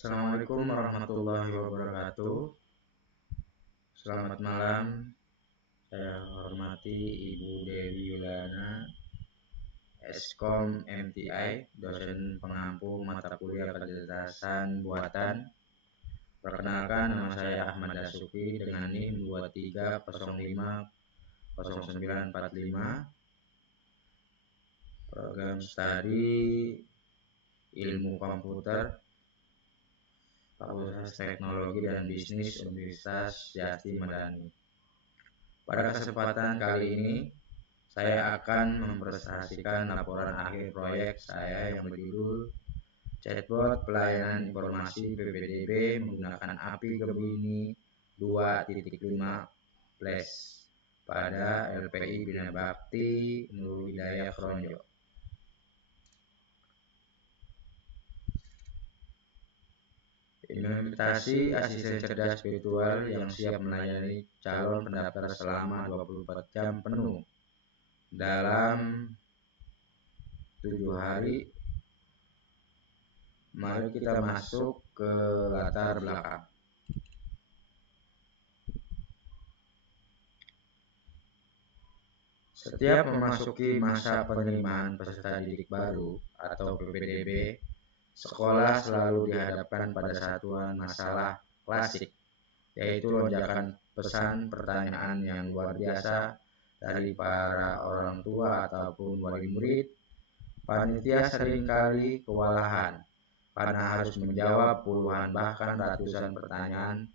Assalamualaikum warahmatullahi wabarakatuh. Selamat malam. Saya hormati Ibu Dewi Yulana, Eskom MTI, dosen pengampu mata kuliah kecerdasan buatan. Perkenalkan, nama saya Ahmad Dasuki dengan NIM 23050945. Program studi Ilmu Komputer, Fakultas Teknologi dan Bisnis Universitas Jati Madani. Pada kesempatan kali ini, saya akan mempresentasikan laporan akhir proyek saya yang berjudul Chatbot Pelayanan Informasi PPDB menggunakan API Gemini 2.5 Flash pada LPI Bina Bakti Nurul Hidayah Kronjo. Implementasi asisten cerdas virtual yang siap melayani calon pendaftar selama 24 jam penuh dalam 7 hari. Mari kita masuk ke latar belakang. Setiap memasuki masa penerimaan peserta didik baru atau PPDB, sekolah selalu dihadapkan pada satuan masalah klasik, yaitu lonjakan pesan pertanyaan yang luar biasa dari para orang tua ataupun wali murid. Panitia seringkali kewalahan karena harus menjawab puluhan bahkan ratusan pertanyaan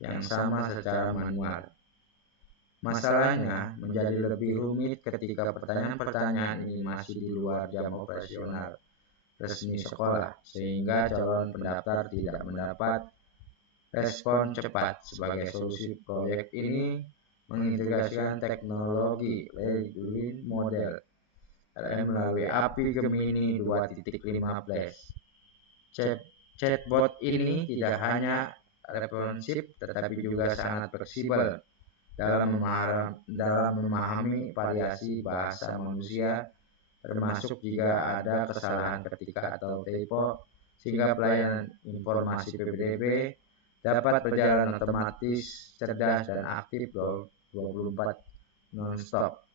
yang sama secara manual. Masalahnya menjadi lebih rumit ketika pertanyaan-pertanyaan ini masih di luar jam operasional resmi sekolah, sehingga calon pendaftar tidak mendapat respon cepat. Sebagai solusi, proyek ini mengintegrasikan teknologi Learning Model melalui API Gemini 2.5 Flash. Chatbot ini tidak hanya responsif tetapi juga sangat fleksibel dalam memahami variasi bahasa manusia, termasuk jika ada kesalahan ketika atau typo, sehingga pelayanan informasi PPDB dapat berjalan otomatis, cerdas, dan aktif 24 non-stop.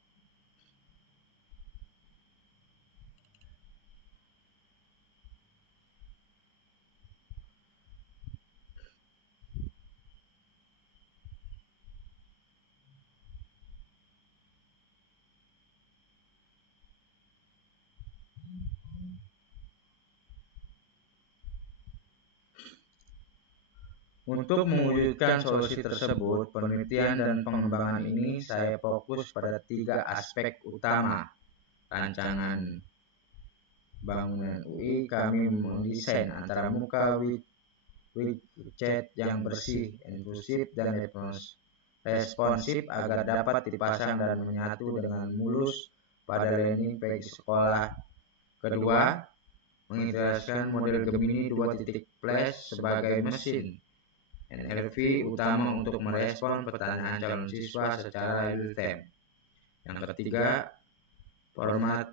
Untuk mewujudkan solusi tersebut, penelitian dan pengembangan ini saya fokus pada 3 aspek utama. Rancangan bangunan UI, kami mendesain antara muka widget yang bersih, inklusif, dan responsif agar dapat dipasang dan menyatu dengan mulus pada landing page sekolah. Kedua, mengintegrasikan model Gemini 2.0 Flash sebagai mesin NLP utama untuk merespon pertanyaan calon siswa secara real-time. Yang ketiga, format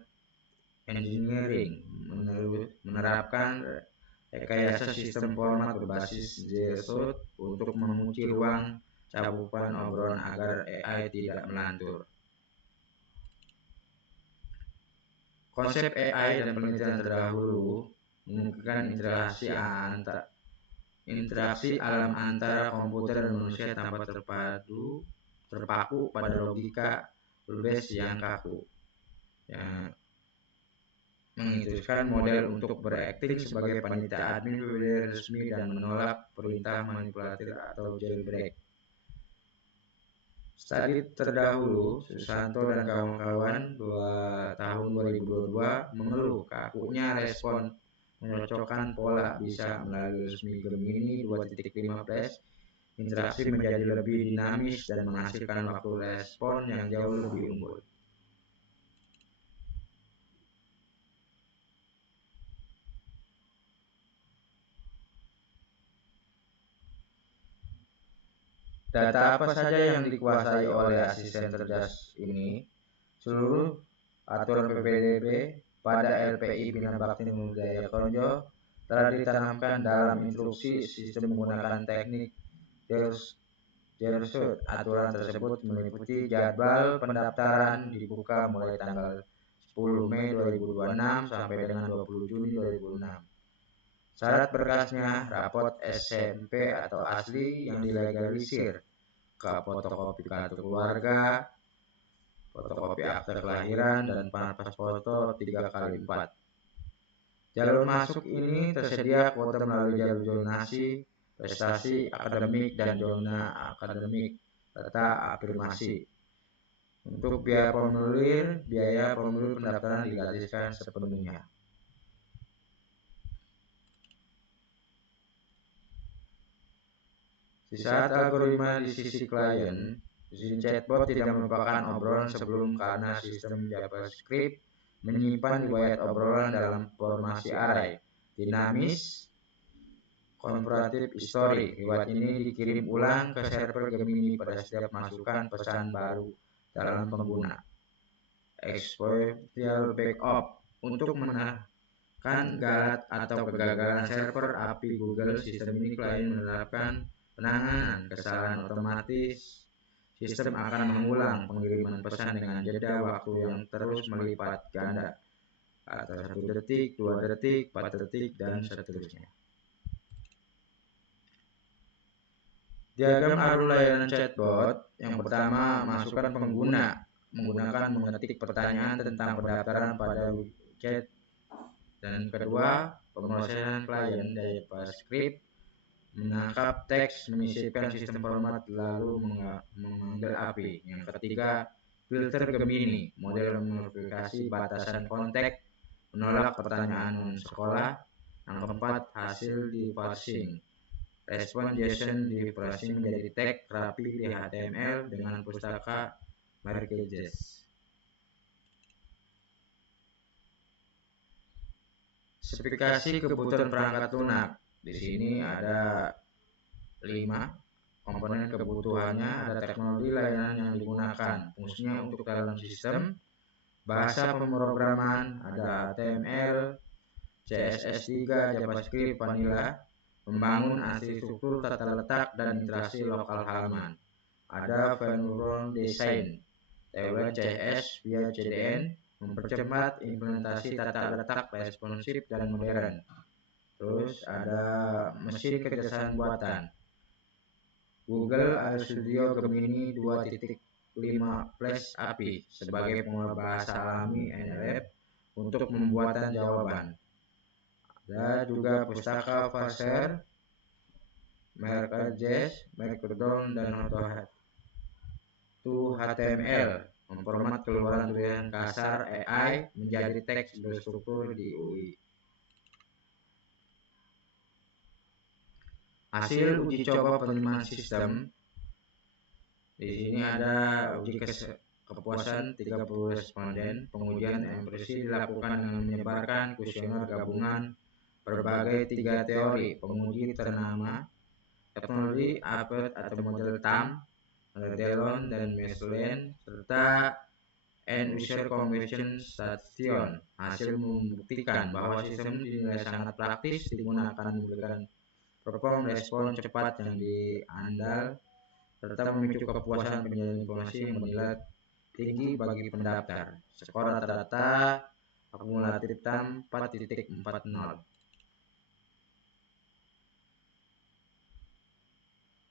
engineering, menerapkan rekayasa sistem format berbasis zero untuk mengunci ruang cakupan obrolan agar AI tidak melantur. Konsep AI dan penelitian terdahulu memungkinkan interaksi alam antara komputer dan manusia tanpa terpaku pada logika rule-based yang kaku. Yang menginstruksikan model untuk berakting sebagai panitia admin PPDB resmi dan menolak perintah manipulatif atau jailbreak. Studi terdahulu, Susanto dan kawan-kawan tahun 2022 mengeluh kakunya respon menyocokkan pola bisa melalui resmi Gemini 2.5 Flash. Interaksi menjadi lebih dinamis dan menghasilkan waktu respon yang jauh lebih unggul. Data apa saja yang dikuasai oleh asisten cerdas ini? Seluruh aturan PPDB pada LPI Bina Bakti Nurul Hidayah Kronjo telah ditanamkan dalam instruksi sistem menggunakan teknik Gersut. Aturan tersebut meliputi jadwal pendaftaran dibuka mulai tanggal 10 Mei 2026 sampai dengan 20 Juni 2006. Syarat berkasnya raport SMP atau asli yang dilegalisir, fotokopi kartu keluarga, fotokopi akte kelahiran, dan paspor 3x4. Jalur masuk ini tersedia kuota melalui jalur zonasi, prestasi akademik, dan zona akademik serta afirmasi. Untuk biaya formulir pendaftaran digratiskan sepenuhnya. Di saat algoritma di sisi klien, mesin chatbot tidak merupakan obrolan sebelum karena sistem JavaScript menyimpan riwayat obrolan dalam formasi array dinamis komparatif history. Riwayat ini dikirim ulang ke server Gemini pada setiap masukan pesan baru dalam pengguna. Exponential backup untuk menekan galat atau kegagalan server API Google. Sistem ini klien menerapkan penanganan kesalahan otomatis. Sistem akan mengulang pengiriman pesan dengan jeda waktu yang terus melipat ganda atau 1 detik, 2 detik, 4 detik, dan seterusnya. Diagram alur layanan chatbot. Yang pertama, masukan pengguna menggunakan mengetik pertanyaan tentang pendaftaran pada chat, dan kedua, pemrosesan klien dari JavaScript menangkap teks, menyisipkan sistem format, lalu memanggil API. Yang ketiga, filter Gemini, model modifikasi batasan konteks, menolak pertanyaan sekolah. Yang keempat, hasil di parsing, respon JSON di parsing menjadi teks rapi di HTML dengan pustaka Marquez. Spesifikasi kebutuhan perangkat lunak. Di sini ada 5 komponen kebutuhannya. Ada teknologi layanan yang digunakan, fungsinya untuk dalam sistem, bahasa pemrograman, ada HTML, CSS3, JavaScript, Vanilla, membangun arsitektur tata letak dan interaksi lokal halaman. Ada Environment Design, template CSS via CDN, mempercepat implementasi tata letak responsif dan modern. Terus ada mesin kecerdasan buatan, Google AI Studio Gemini 2.5 Flash API sebagai pengolah bahasa alami NLP untuk pembuatan jawaban. Ada juga pustaka Parser, Marquez, Markdown, dan HTML, memformat keluaran tulisan kasar AI menjadi teks berstruktur di UI. Hasil uji coba penerimaan sistem. Di sini ada uji kepuasan 30 responden. Pengujian empresi dilakukan dengan menyebarkan kuesioner gabungan berbagai 3 teori penguji ternama, teknologi APET atau model TAM, Delon dan Meslen, serta End User Conversation. Hasil membuktikan bahwa sistem dinilai sangat praktis digunakan, memberikan perform respon cepat yang diandal, serta memicu kepuasan penyajian informasi yang bernilai tinggi bagi pendaftar. Skor rata-rata akumulatif TAM 4.40.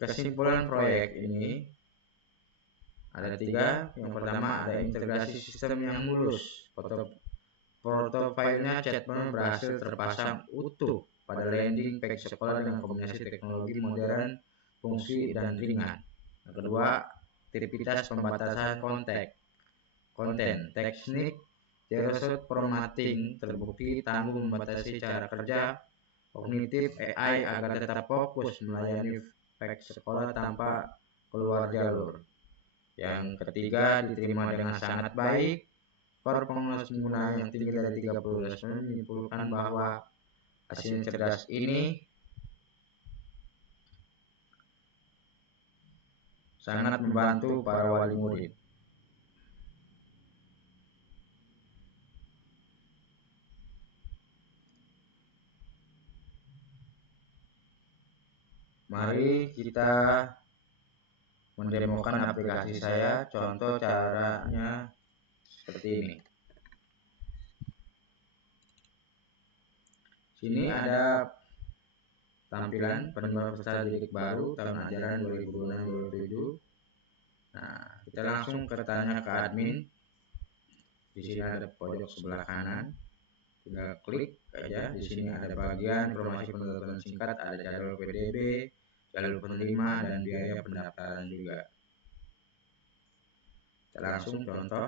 Kesimpulan proyek ini ada 3. Yang pertama, ada integrasi sistem yang mulus. Profilnya chatbot berhasil terpasang utuh pada landing page sekolah dengan kombinasi teknologi modern, fungsi, dan ringan. Yang kedua, tipitas pembatasan konten. Teknik Gersut formatting terbukti tangguh membatasi cara kerja kognitif AI agar tetap fokus melayani page sekolah tanpa keluar jalur. Yang ketiga, diterima dengan sangat baik. Pengguna yang tinggi dari 30 responden menyimpulkan bahwa hasil cerdas ini sangat membantu para wali murid. Mari kita mendemokan aplikasi saya. Contoh caranya seperti ini. Sini ada tampilan penerimaan peserta didik baru tahun ajaran 2026-2027. Nah, kita langsung tanya ke admin. Di sini ada pojok sebelah kanan. Tinggal klik aja. Di sini ada bagian informasi pendaftaran singkat, ada jadwal PDB, jalur penerima, dan biaya pendaftaran juga. Kita langsung contoh.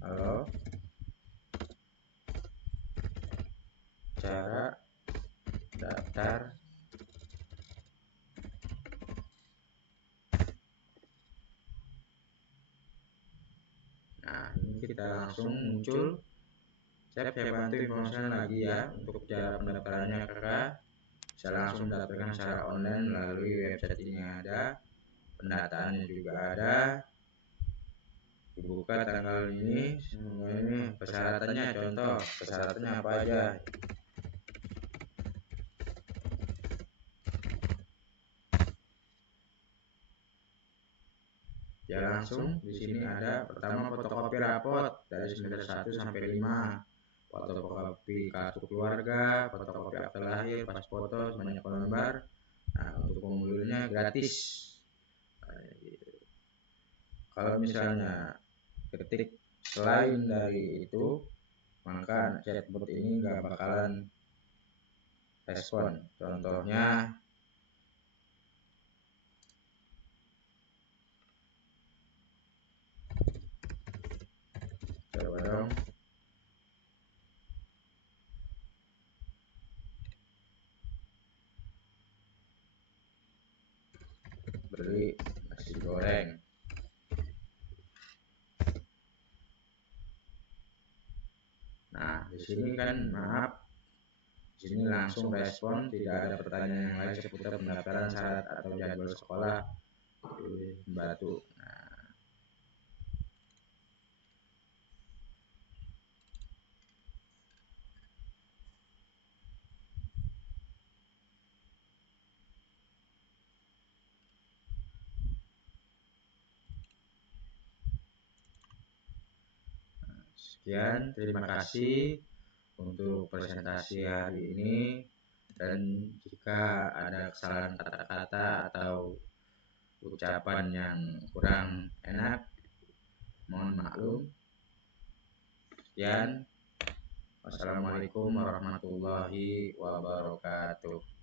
Halo. Cara daftar ini kita langsung muncul. Saya bantu informasinya lagi ya. Untuk cara pendaftarannya bisa langsung mendaftarkan secara online melalui website ini ada, pendataannya juga ada, dibuka tanggal ini. Semua ini persyaratannya, contoh persyaratannya apa aja. Ya langsung di sini ada pertama fotokopi rapot dari semester 1 sampai 5, fotokopi kartu keluarga, fotokopi akte lahir, pas foto sebanyak lembar. Nah, untuk pemulirnya gratis. Nah, gitu. Kalau misalnya ketik selain dari itu, maka chatbot ini nggak bakalan respon. Contohnya coba dong. Beli nasi goreng. Nah, di sini kan maaf, di sini langsung respon, tidak ada pertanyaan yang lain seputar pendaftaran syarat atau jadwal sekolah. Batu. Nah, sekian, terima kasih untuk presentasi hari ini. Dan jika ada kesalahan kata-kata atau ucapan yang kurang enak, mohon maklum. Sekian, wassalamualaikum warahmatullahi wabarakatuh.